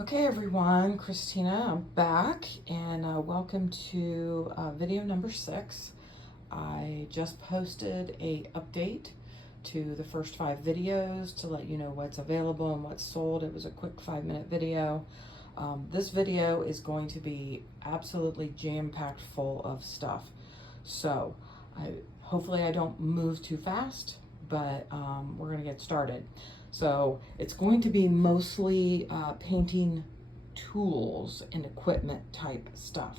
Okay everyone, Christina, I'm back and welcome to video number 6. I just posted a update to the first 5 videos to let you know what's available and what's sold. It was a quick 5-minute video. This video is going to be absolutely jam-packed full of stuff. So hopefully I don't move too fast, but we're gonna get started. So it's going to be mostly painting tools and equipment type stuff.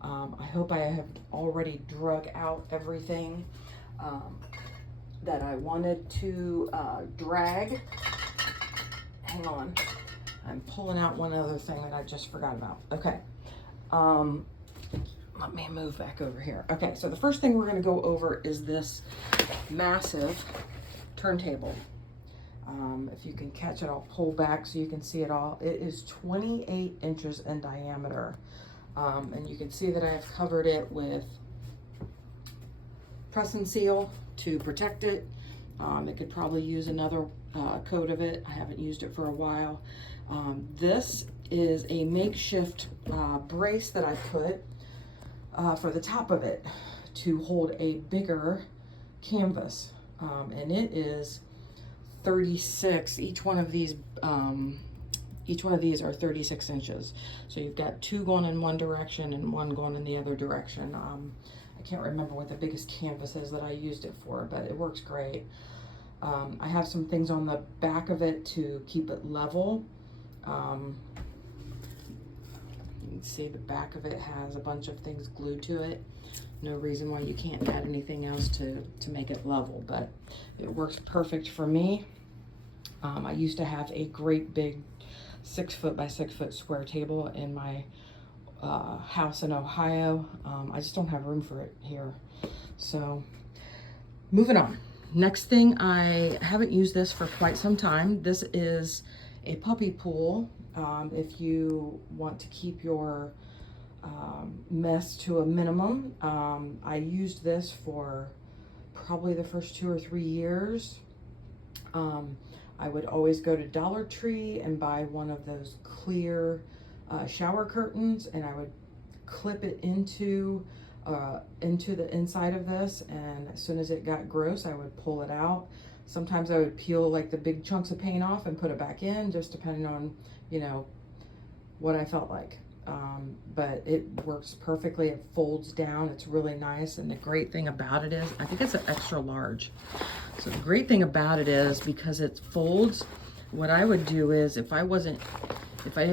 I hope I have already drug out everything that I wanted to drag. Hang on, I'm pulling out one other thing that I just forgot about. Okay, let me move back over here. Okay, so the first thing we're gonna go over is this massive turntable. If you can catch it, I'll pull back so you can see it all. It is 28 inches in diameter. And you can see that I've covered it with press and seal to protect it. It could probably use another coat of it. I haven't used it for a while. This is a makeshift brace that I put for the top of it to hold a bigger canvas. And it is 36. Each one of these are 36 inches. So you've got 2 going in one direction and 1 going in the other direction. I can't remember what the biggest canvas is that I used it for, but it works great. I have some things on the back of it to keep it level. You can see the back of it has a bunch of things glued to it. No reason why you can't add anything else to make it level, but it works perfect for me. I used to have a great big 6 foot by 6 foot square table in my house in Ohio. I just don't have room for it here. So moving on. Next thing, I haven't used this for quite some time. This is a puppy pool. If you want to keep your mess to a minimum. I used this for probably the first 2 or 3 years. I would always go to Dollar Tree and buy one of those clear shower curtains, and I would clip it into the inside of this, and as soon as it got gross I would pull it out. Sometimes I would peel like the big chunks of paint off and put it back in, just depending on, you know, what I felt like. But it works perfectly. It folds down. It's really nice. And the great thing about it is, I think it's an extra large. So the great thing about it is, because it folds, what I would do is, if I didn't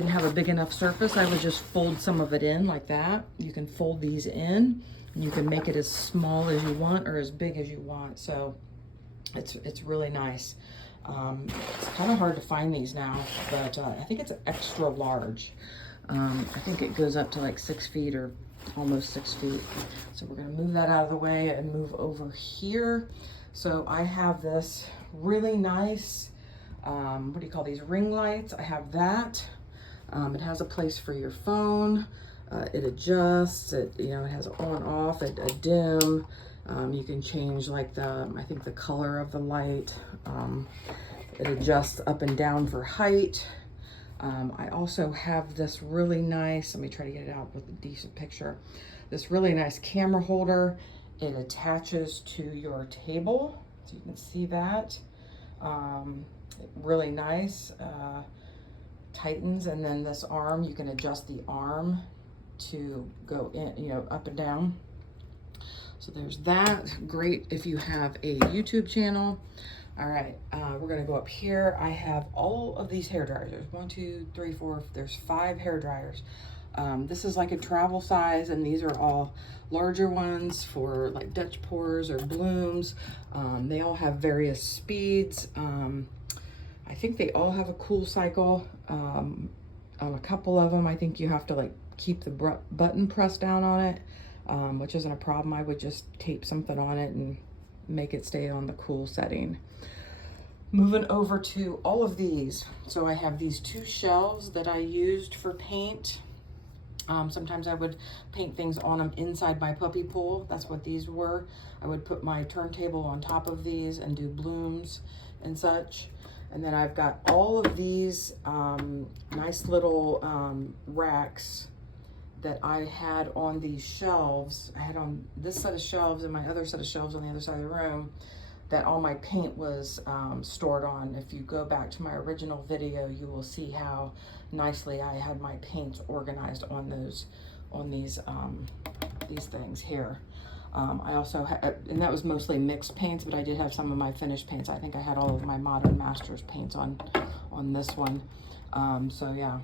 have a big enough surface, I would just fold some of it in like that. You can fold these in, and you can make it as small as you want or as big as you want. So it's really nice. It's kind of hard to find these now, but I think it's extra large. I think it goes up to like 6 feet or almost 6 feet. So we're gonna move that out of the way and move over here. So I have this really nice, what do you call these, ring lights? I have that. It has a place for your phone. It adjusts, it has on off, a dim. You can change like I think the color of the light. It adjusts up and down for height. I also have this really nice, let me try to get it out with a decent picture. This really nice camera holder. It attaches to your table, so you can see that. Really nice, tightens, and then this arm, you can adjust the arm to go in, up and down. So there's that. Great if you have a YouTube channel. All right, we're gonna go up here. I have all of these hair dryers. There's 1, 2, 3, 4, there's 5 hair dryers. This is like a travel size, and these are all larger ones for like Dutch pours or blooms. They all have various speeds. I think they all have a cool cycle. On a couple of them, I think you have to like keep the button pressed down on it, which isn't a problem. I would just tape something on it and make it stay on the cool setting. Moving over to all of these. So I have these 2 shelves that I used for paint. Sometimes I would paint things on them inside my puppy pool. That's what these were. I would put my turntable on top of these and do blooms and such. And then I've got all of these nice little racks that I had on these shelves. I had on this set of shelves and my other set of shelves on the other side of the room that all my paint was stored on. If you go back to my original video, you will see how nicely I had my paints organized on these things here. I also had, and that was mostly mixed paints, but I did have some of my finished paints. I think I had all of my Modern Masters paints on this one. So yeah,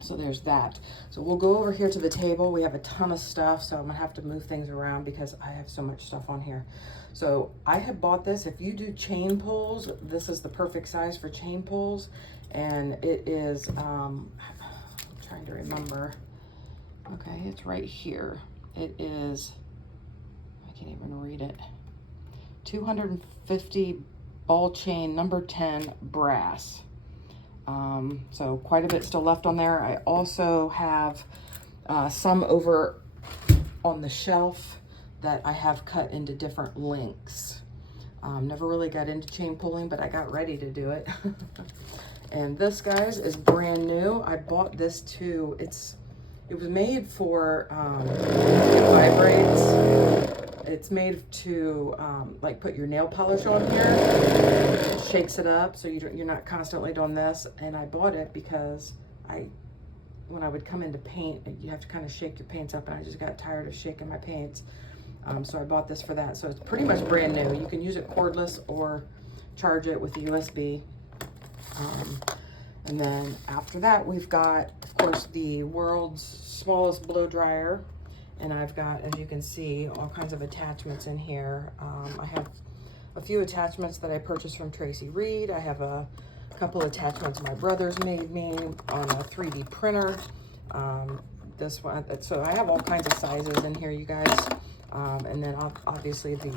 so there's that. So we'll go over here to the table. We have a ton of stuff, so I'm gonna have to move things around because I have so much stuff on here. So I had bought this. If you do chain pulls, this is the perfect size for chain pulls. And it is, I'm trying to remember. Okay, it's right here. It is, I can't even read it. 250 ball chain, number 10 brass. So quite a bit still left on there. I also have some over on the shelf that I have cut into different lengths. Never really got into chain pulling, but I got ready to do it. And this, guys, is brand new. I bought this too. It was made for, it vibrates. It's made to like put your nail polish on here. It shakes it up so you're not constantly doing this. And I bought it because when I would come into paint, you have to kind of shake your paints up, and I just got tired of shaking my paints. So I bought this for that. So it's pretty much brand new. You can use it cordless or charge it with a USB. And then after that, we've got, of course, the world's smallest blow dryer. And I've got, as you can see, all kinds of attachments in here. I have a few attachments that I purchased from Tracy Reed. I have a couple attachments my brothers made me on a 3D printer. This one, so I have all kinds of sizes in here, you guys. And then obviously the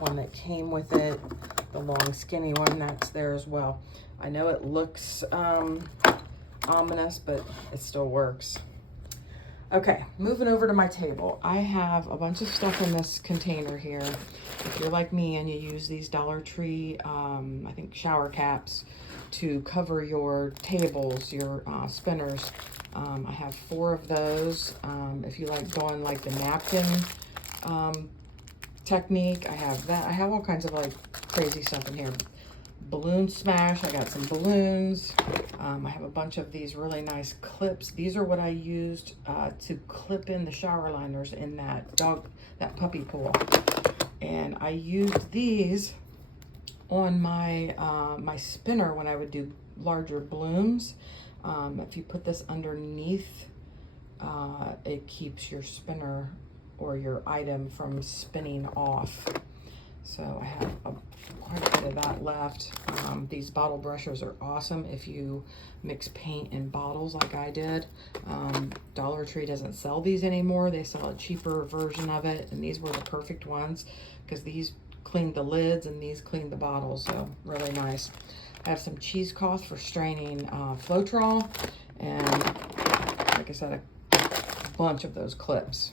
one that came with it, the long skinny one, that's there as well. I know it looks ominous, but it still works. Okay, moving over to my table. I have a bunch of stuff in this container here. If you're like me and you use these Dollar Tree, I think shower caps to cover your tables, your spinners. I have 4 of those. If you like going like the napkin technique, I have that. I have all kinds of like crazy stuff in here. Balloon smash, I got some balloons. I have a bunch of these really nice clips. These are what I used to clip in the shower liners in that puppy pool. And I used these on my my spinner when I would do larger blooms. If you put this underneath, it keeps your spinner or your item from spinning off. So I have quite a bit of that left. These bottle brushers are awesome if you mix paint in bottles like I did. Dollar Tree doesn't sell these anymore. They sell a cheaper version of it, and these were the perfect ones because these cleaned the lids and these cleaned the bottles, so really nice. I have some cheesecloth for straining Floetrol, and like I said, a bunch of those clips.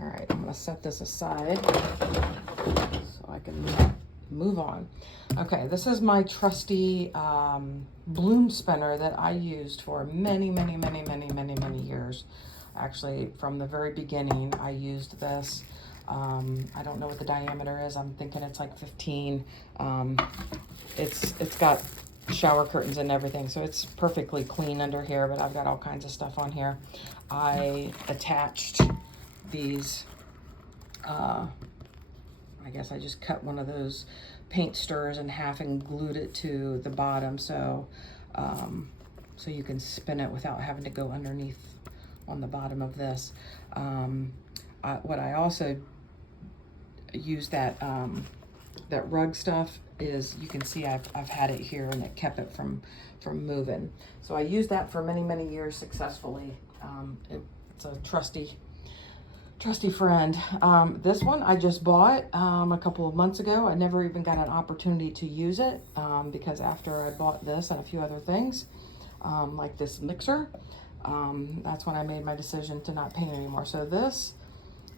All right, I'm gonna set this aside so I can move on. Okay, this is my trusty bloom spinner that I used for many years. Actually, from the very beginning, I used this. I don't know what the diameter is. I'm thinking it's like 15. It's got shower curtains and everything, so it's perfectly clean under here, but I've got all kinds of stuff on here. I attached these, I guess I just cut one of those paint stirrers in half and glued it to the bottom so so you can spin it without having to go underneath on the bottom of this. What I also use that rug stuff is, you can see I've had it here and it kept it from moving. So I used that for many years successfully. It's a trusty friend. This one I just bought a couple of months ago. I never even got an opportunity to use it because after I bought this and a few other things, like this mixer, that's when I made my decision to not paint anymore. So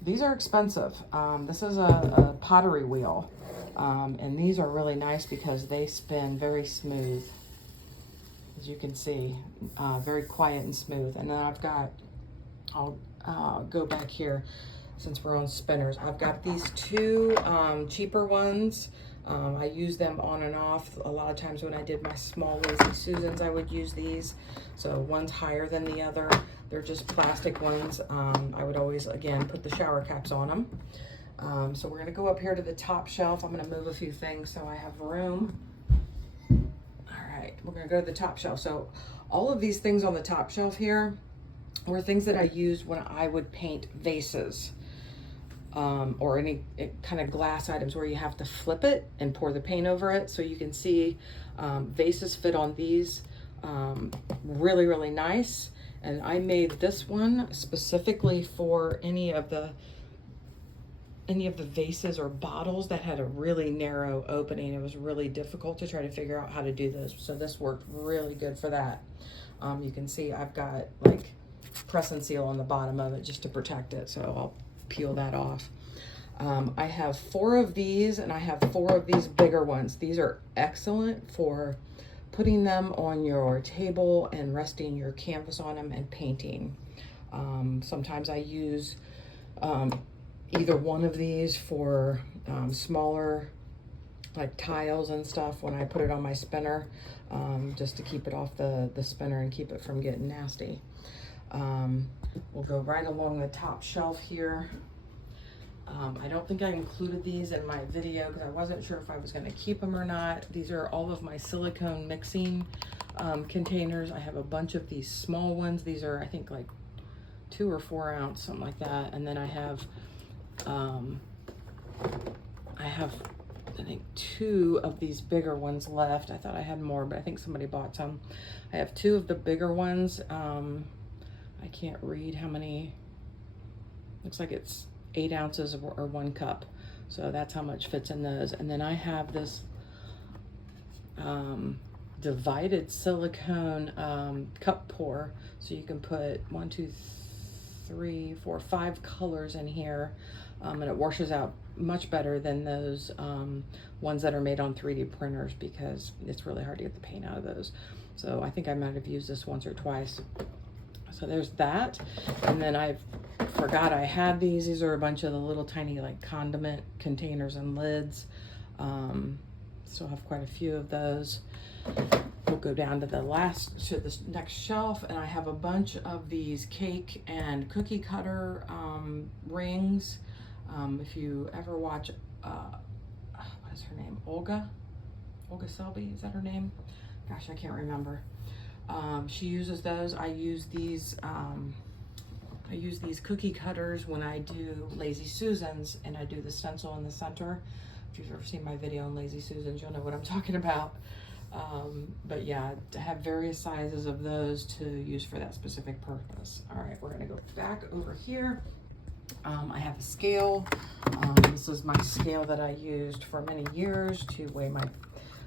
these are expensive. This is a pottery wheel, And these are really nice because they spin very smooth, as you can see, very quiet and smooth. And then I'll go back here since we're on spinners. I've got these two cheaper ones. I use them on and off. A lot of times when I did my small Lazy Susans, I would use these. So one's higher than the other. They're just plastic ones. I would always, again, put the shower caps on them. So we're gonna go up here to the top shelf. I'm gonna move a few things so I have room. All right, we're gonna go to the top shelf. So all of these things on the top shelf here were things that I used when I would paint vases. Or any kind of glass items where you have to flip it and pour the paint over it. So you can see vases fit on these really, really nice. And I made this one specifically for any of the vases or bottles that had a really narrow opening. It was really difficult to try to figure out how to do this. So this worked really good for that. You can see I've got like press and seal on the bottom of it just to protect it. So I'll peel that off. I have 4 of these and I have 4 of these bigger ones. These are excellent for putting them on your table and resting your canvas on them and painting. Sometimes I use either one of these for smaller like tiles and stuff when I put it on my spinner, just to keep it off the spinner and keep it from getting nasty. We'll go right along the top shelf here. I don't think I included these in my video because I wasn't sure if I was going to keep them or not. These are all of my silicone mixing containers. I have a bunch of these small ones. These are, I think, like 2 or 4 ounce, something like that. And then I have I think 2 of these bigger ones left. I thought I had more, but I think somebody bought some. I have 2 of the bigger ones. I can't read how many. Looks like it's 8 ounces or 1 cup. So that's how much fits in those. And then I have this divided silicone cup pour. So you can put 1, 2, 3, 4, 5 colors in here. And it washes out much better than those ones that are made on 3D printers because it's really hard to get the paint out of those. So I think I might have used this once or twice. So there's that. And then I forgot I had these. These are a bunch of the little tiny like condiment containers and lids. Still have quite a few of those. We'll go down to the next shelf, and I have a bunch of these cake and cookie cutter rings. If you ever watch, what is her name? Olga Selby, is that her name? Gosh, I can't remember. She uses those. I use these cookie cutters when I do Lazy Susans, and I do the stencil in the center. If you've ever seen my video on Lazy Susans, you'll know what I'm talking about. But yeah, to have various sizes of those to use for that specific purpose. All right, we're gonna go back over here. I have a scale. This is my scale that I used for many years to weigh my,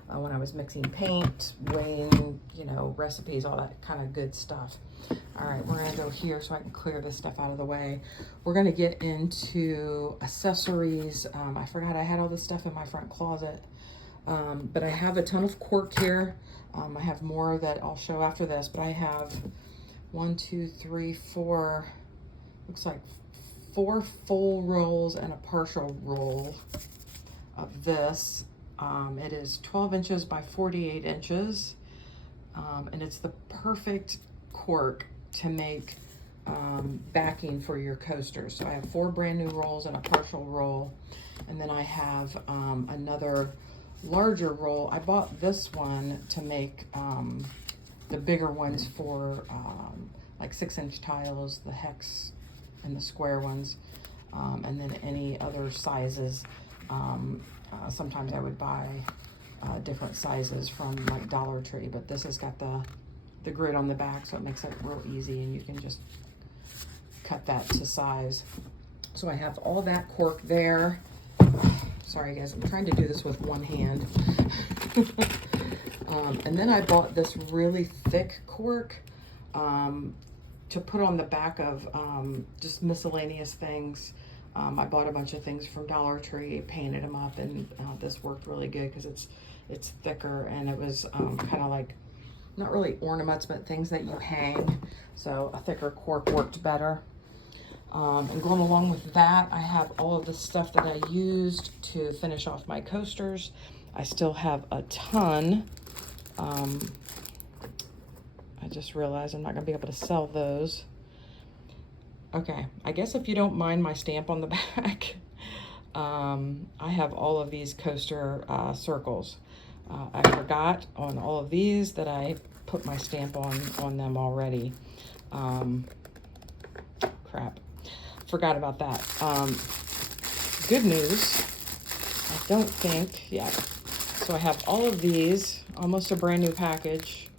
when I was mixing paint, weighing, you know, recipes, all that kind of good stuff. All right, we're gonna go here so I can clear this stuff out of the way. We're gonna get into accessories. I forgot I had all this stuff in my front closet. But I have a ton of cork here. I have more that I'll show after this, but I have 1, 2, 3, 4, looks like 4 full rolls and a partial roll of this. It is 12 inches by 48 inches. And it's the perfect cork to make backing for your coasters. So I have 4 brand new rolls and a partial roll. And then I have another larger roll. I bought this one to make the bigger ones for like 6-inch tiles, the hex and the square ones, and then any other sizes. Sometimes I would buy different sizes from like Dollar Tree, but this has got the grid on the back, so it makes it real easy, and you can just cut that to size. So I have all that cork there. Sorry guys, I'm trying to do this with one hand. And then I bought this really thick cork to put on the back of just miscellaneous things. I bought a bunch of things from Dollar Tree, painted them up, and this worked really good because it's thicker, and it was kind of like, not really ornaments, but things that you hang. So a thicker cork worked better. And going along with that, I have all of the stuff that I used to finish off my coasters. I still have a ton. I just realized I'm not gonna be able to sell those. Okay, I guess if you don't mind my stamp on the back, I have all of these coaster circles. I forgot on all of these that I put my stamp on them already. Crap, forgot about that. Good news, I don't think, yeah. So I have all of these, almost a brand new package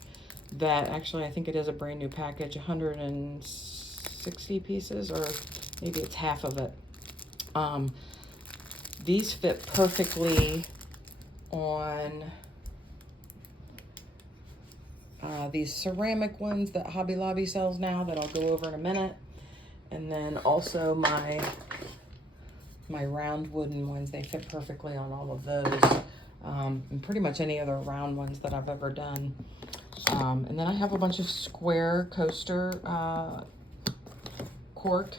that actually, I think it is a brand new package, 160 pieces, or maybe it's half of it. These fit perfectly on these ceramic ones that Hobby Lobby sells now that I'll go over in a minute. And then also my round wooden ones, they fit perfectly on all of those. And pretty much any other round ones that I've ever done. And then I have a bunch of square coaster cork.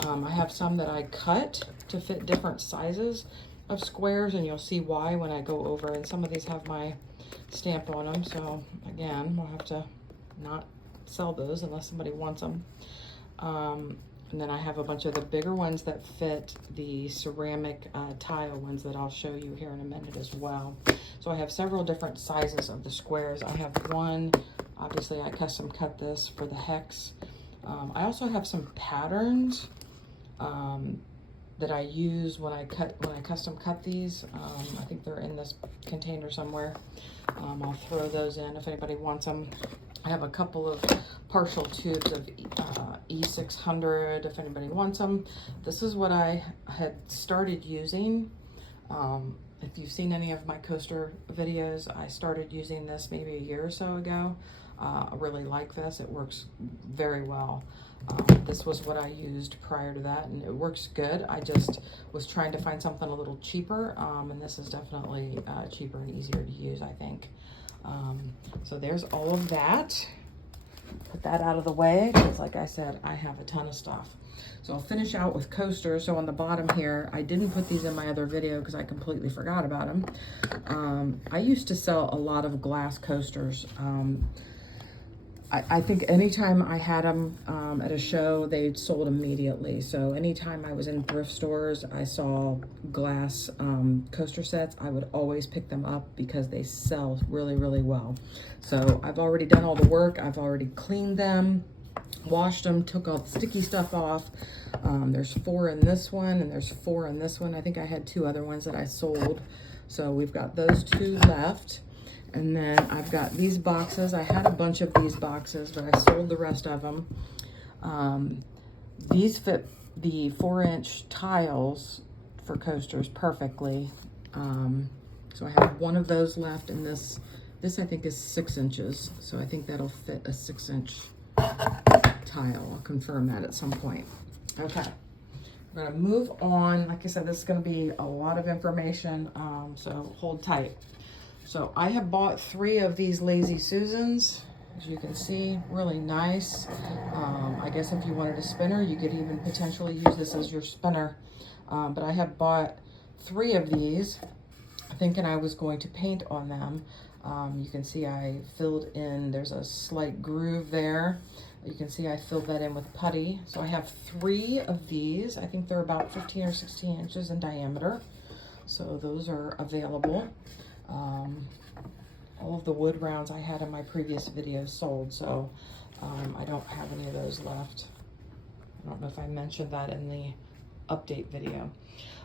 I have some that I cut to fit different sizes of squares, and you'll see why when I go over. And some of these have my stamp on them, so again, we'll have to not sell those unless somebody wants them. And then I have a bunch of the bigger ones that fit the ceramic tile ones that I'll show you here in a minute as well. So I have several different sizes of the squares. I have one, obviously I custom cut this for the hex. I also have some patterns that I use when I custom cut these. I think they're in this container somewhere. I'll throw those in if anybody wants them. I have a couple of partial tubes of E600 if anybody wants them. This is what I had started using. If you've seen any of my coaster videos, I started using this maybe a year or so ago. I really like this. It works very well. This was what I used prior to that, and it works good. I just was trying to find something a little cheaper, and this is definitely cheaper and easier to use, I think. So there's all of that. Put that out of the way, because like I said, I have a ton of stuff. So I'll finish out with coasters. So on the bottom here, I didn't put these in my other video because I completely forgot about them. I used to sell a lot of glass coasters. I think anytime I had them at a show, they sold immediately. So anytime I was in thrift stores, I saw glass coaster sets, I would always pick them up because they sell really, really well. So I've already done all the work. I've already cleaned them, washed them, took all the sticky stuff off. There's 4 in this one, and there's 4 in this one. I think I had 2 other ones that I sold. So we've got those 2 left. And then I've got these boxes. I had a bunch of these boxes, but I sold the rest of them. These fit the 4-inch tiles for coasters perfectly. So I have one of those left, and this I think is 6 inches. So I think that'll fit a 6-inch tile. I'll confirm that at some point. Okay, we're gonna move on. Like I said, this is gonna be a lot of information, so hold tight. So I have bought 3 of these Lazy Susans. As you can see, really nice. I guess if you wanted a spinner, you could even potentially use this as your spinner. But I have bought 3 of these, thinking I was going to paint on them. You can see I filled in, there's a slight groove there. You can see I filled that in with putty. So I have 3 of these. I think they're about 15 or 16 inches in diameter. So those are available. All of the wood rounds I had in my previous video sold, so I don't have any of those left. I don't know if I mentioned that in the update video.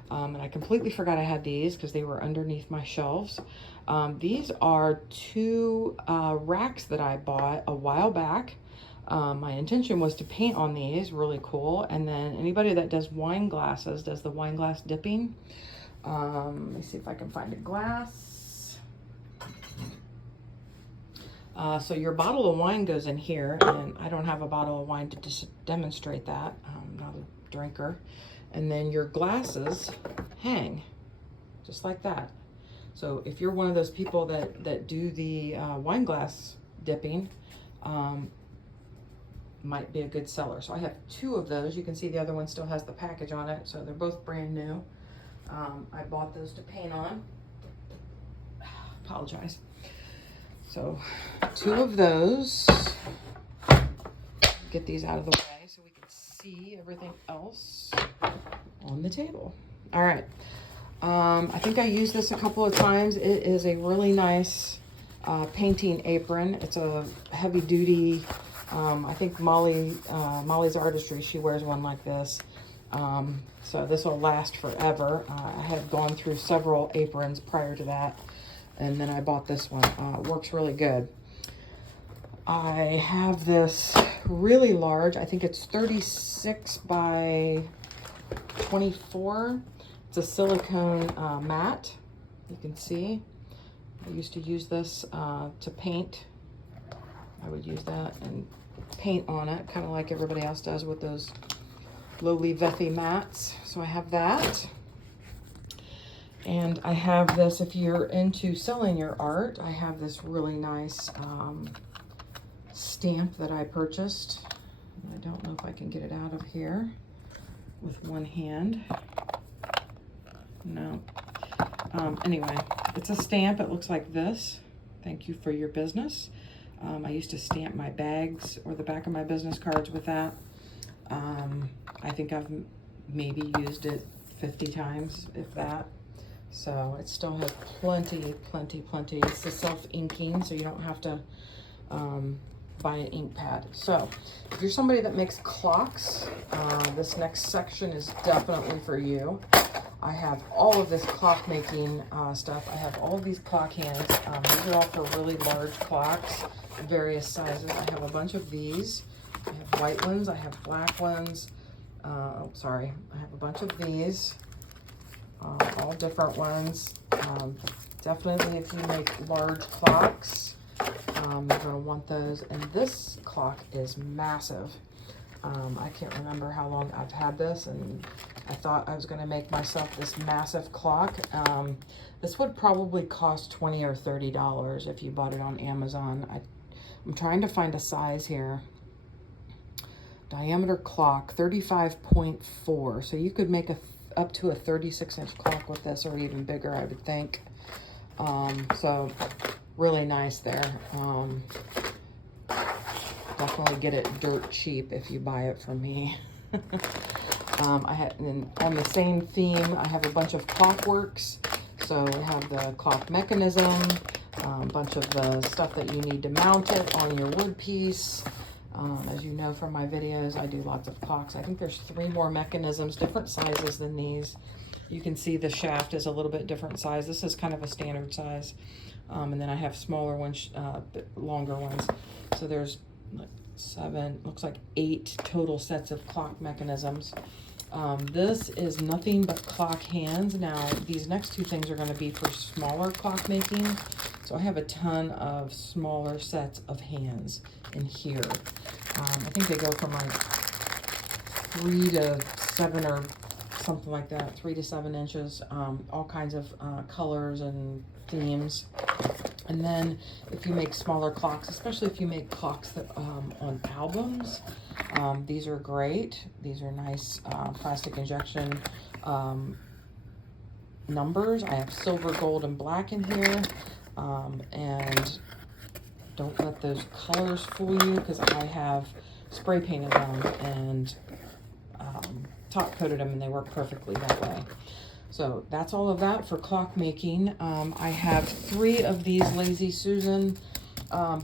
And I completely forgot I had these because they were underneath my shelves. These are 2 racks that I bought a while back. My intention was to paint on these, really cool. And then anybody that does wine glasses, does the wine glass dipping. Let me see if I can find a glass. So your bottle of wine goes in here, and I don't have a bottle of wine to demonstrate that. I'm not a drinker. and then your glasses hang just like that. So if you're one of those people that do the wine glass dipping, might be a good seller. So I have 2 of those. You can see the other one still has the package on it, so they're both brand new. I bought those to paint on. Apologize. So 2 of those. Get these out of the way so we can see everything else on the table. All right. I think I used this a couple of times. It is a really nice painting apron. It's a heavy duty. I think Molly's Artistry, she wears one like this. So this will last forever. I had gone through several aprons prior to that, and then I bought this one. It works really good. I have this really large, I think it's 36 by 24. It's a silicone mat. You can see. I used to use this to paint. I would use that and paint on it, kind of like everybody else does with those lowly Vethy mats. So I have that. And I have this, if you're into selling your art, I have this really nice stamp that I purchased. I don't know if I can get it out of here with one hand. No. Anyway, it's a stamp. It looks like this. Thank you for your business. I used to stamp my bags or the back of my business cards with that. I think I've maybe used it 50 times, if that. So it still has plenty. It's the self-inking, so you don't have to buy an ink pad. So if you're somebody that makes clocks, this next section is definitely for you. I have all of this clock making stuff. I have all of these clock hands. These are all for really large clocks, various sizes. I have a bunch of these. I have white ones. I have black ones. I have a bunch of these. All different ones. Definitely if you make large clocks, you're going to want those. And this clock is massive. I can't remember how long I've had this, and I thought I was going to make myself this massive clock. This would probably cost $20 or $30 if you bought it on Amazon. I'm trying to find a size here. Diameter clock, 35.4. So you could make up to a 36-inch clock with this, or even bigger, I would think. So really nice there. Definitely get it dirt cheap if you buy it from me. And on the same theme, I have a bunch of clockworks. So I have the clock mechanism, a bunch of the stuff that you need to mount it on your wood piece. As you know from my videos, I do lots of clocks. I think there's 3 more mechanisms, different sizes than these. You can see the shaft is a little bit different size. This is kind of a standard size. And then I have smaller ones, longer ones. So there's like 7, looks like 8 total sets of clock mechanisms. This is nothing but clock hands. Now, these next 2 things are going to be for smaller clock making. So I have a ton of smaller sets of hands in here. I think they go from like 3 to 7 or something like that, 3 to 7 inches, all kinds of colors and themes. And then if you make smaller clocks, especially if you make clocks that on albums, these are great. These are nice plastic injection numbers. I have silver, gold, and black in here. And don't let those colors fool you, because I have spray painted them and top coated them, and they work perfectly that way. So that's all of that for clock making. I have 3 of these Lazy Susan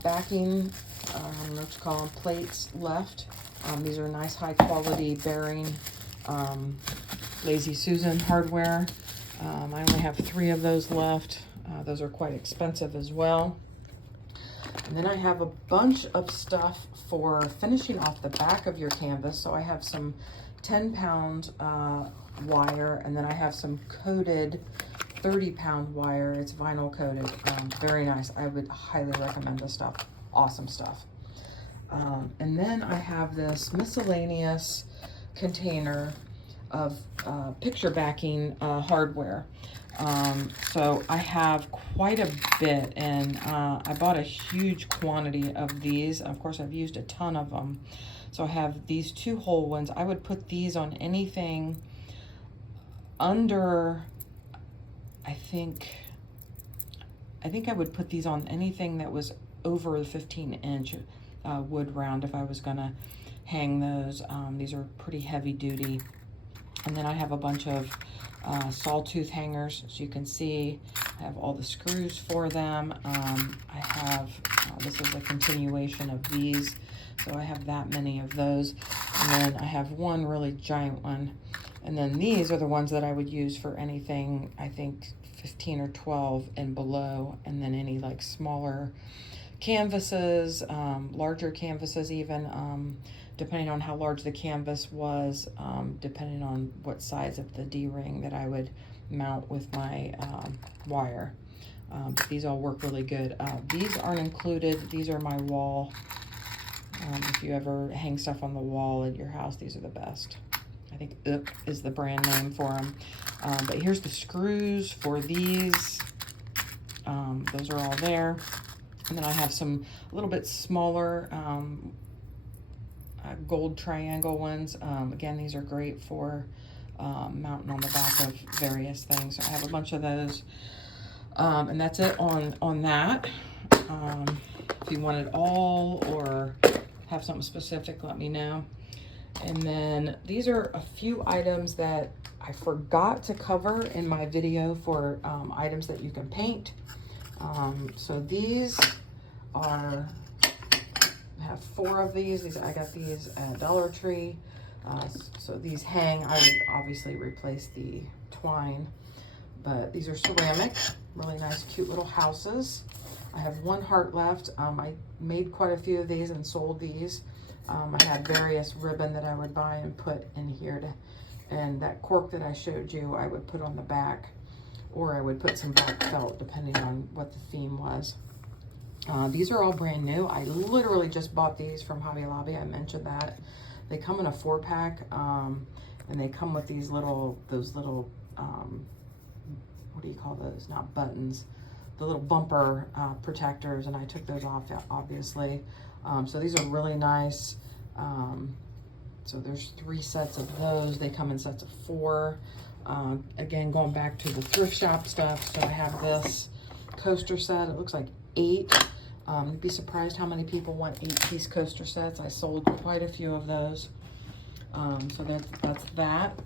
backing, I don't know what you call them, plates left. These are nice high quality bearing Lazy Susan hardware. I only have 3 of those left. Those are quite expensive as well. And then I have a bunch of stuff for finishing off the back of your canvas. So I have some 10-pound wire, and then I have some coated 30-pound wire. It's vinyl coated. Very nice. I would highly recommend this stuff. Awesome stuff. And then I have this miscellaneous container. picture backing hardware. So I have quite a bit, and I bought a huge quantity of these. Of course, I've used a ton of them. So I have these 2 whole ones. I would put these on anything under, I think I would put these on anything that was over the 15-inch wood round if I was gonna hang those. These are pretty heavy duty. And then I have a bunch of sawtooth hangers, so you can see I have all the screws for them. I have, this is a continuation of these, so I have that many of those. And then I have one really giant one. And then these are the ones that I would use for anything, I think 15 or 12 and below, and then any like smaller canvases, larger canvases even, depending on how large the canvas was, depending on what size of the D-ring that I would mount with my wire. But these all work really good. These aren't included. These are my wall. If you ever hang stuff on the wall at your house, these are the best. I think Ook is the brand name for them. But here's the screws for these. Those are all there. And then I have some a little bit smaller gold triangle ones. Again, these are great for mounting on the back of various things. So I have a bunch of those. And that's it on that. If you want it all or have something specific, let me know. And then these are a few items that I forgot to cover in my video for items that you can paint. So these are, I have 4 of these. I got these at Dollar Tree. So these hang. I would obviously replace the twine, but these are ceramic, really nice, cute little houses. I have 1 heart left. I made quite a few of these and sold these. I had various ribbon that I would buy and put in here and that cork that I showed you, I would put on the back, or I would put some black felt depending on what the theme was. These are all brand new. I literally just bought these from Hobby Lobby. I mentioned that. They come in a 4-pack, and they come with these those little, what do you call those? Not buttons. The little bumper protectors, and I took those off, obviously. So these are really nice. So there's 3 sets of those. They come in sets of 4. Again, going back to the thrift shop stuff. So I have this coaster set. It looks like 8. You'd be surprised how many people want 8-piece coaster sets. I sold quite a few of those. So that's that.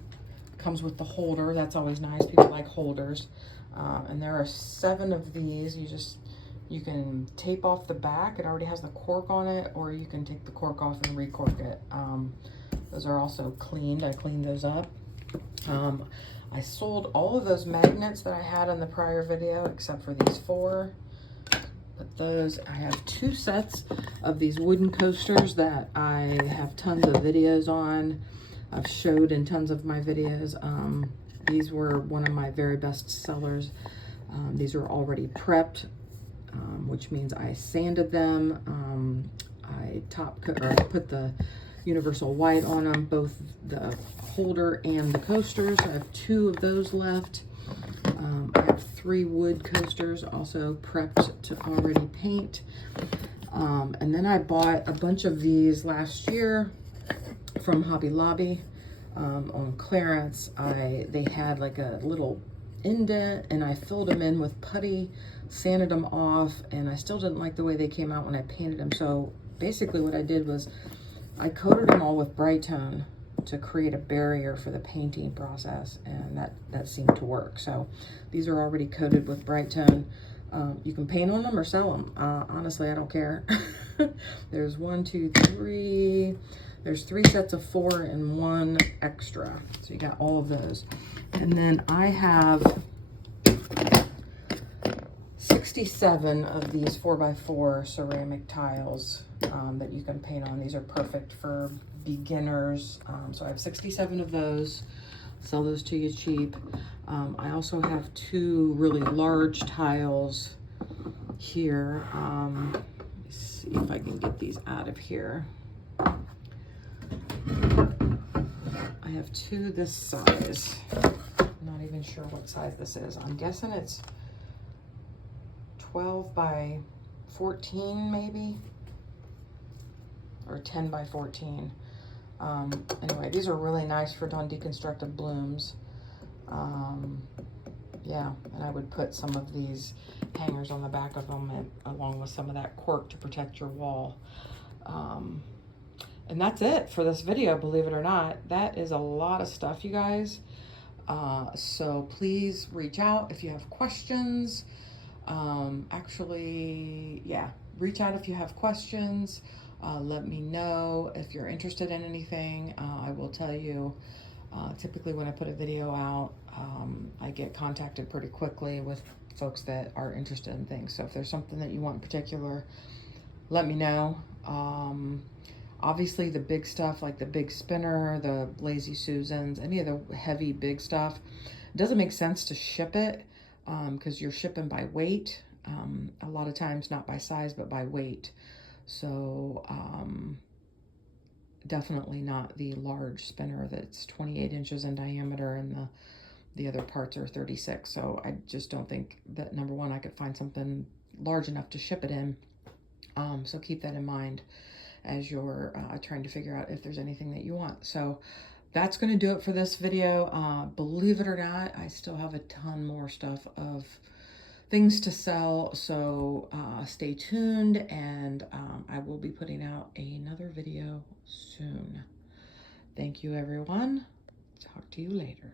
Comes with the holder. That's always nice. People like holders. And there are 7 of these. You can tape off the back. It already has the cork on it, or you can take the cork off and recork it. Those are also cleaned. I cleaned those up. I sold all of those magnets that I had in the prior video, except for these 4. But those, I have 2 sets of these wooden coasters that I have tons of videos on. I've showed in tons of my videos. These were one of my very best sellers. These are already prepped, which means I sanded them. I put the universal white on them, both the holder and the coasters. I have 2 of those left. I have 3 wood coasters also prepped to already paint. And then I bought a bunch of these last year from Hobby Lobby on clearance. They had like a little indent, and I filled them in with putty, sanded them off, and I still didn't like the way they came out when I painted them. So basically what I did was I coated them all with Bright Tone to create a barrier for the painting process, and that seemed to work. So these are already coated with Bright Tone. You can paint on them or sell them. Honestly, I don't care. There's 1, 2, 3. There's 3 sets of 4 and 1 extra. So you got all of those. And then I have 67 of these 4x4 ceramic tiles that you can paint on. These are perfect for beginners. So I have 67 of those. Sell those to you cheap. I also have 2 really large tiles here. Let me see if I can get these out of here. I have two this size. I'm not even sure what size this is. I'm guessing it's 12 by 14 maybe, or 10 by 14. Anyway, these are really nice for Dawn Deconstructed Blooms. Yeah, and I would put some of these hangers on the back of them along with some of that cork to protect your wall. And that's it for this video, believe it or not. That is a lot of stuff, you guys. So please reach out if you have questions. Actually, yeah, reach out if you have questions. Let me know if you're interested in anything. I will tell you, typically when I put a video out, I get contacted pretty quickly with folks that are interested in things. So if there's something that you want in particular, let me know. Obviously the big stuff like the big spinner, the Lazy Susans, any of the heavy big stuff, it doesn't make sense to ship it because you're shipping by weight. A lot of times not by size, but by weight. So definitely not the large spinner that's 28 inches in diameter and the other parts are 36. So I just don't think that, number one, I could find something large enough to ship it in. So keep that in mind as you're trying to figure out if there's anything that you want. So that's going to do it for this video. Believe it or not, I still have a ton more stuff of things to sell. So stay tuned, and I will be putting out another video soon. Thank you, everyone. Talk to you later.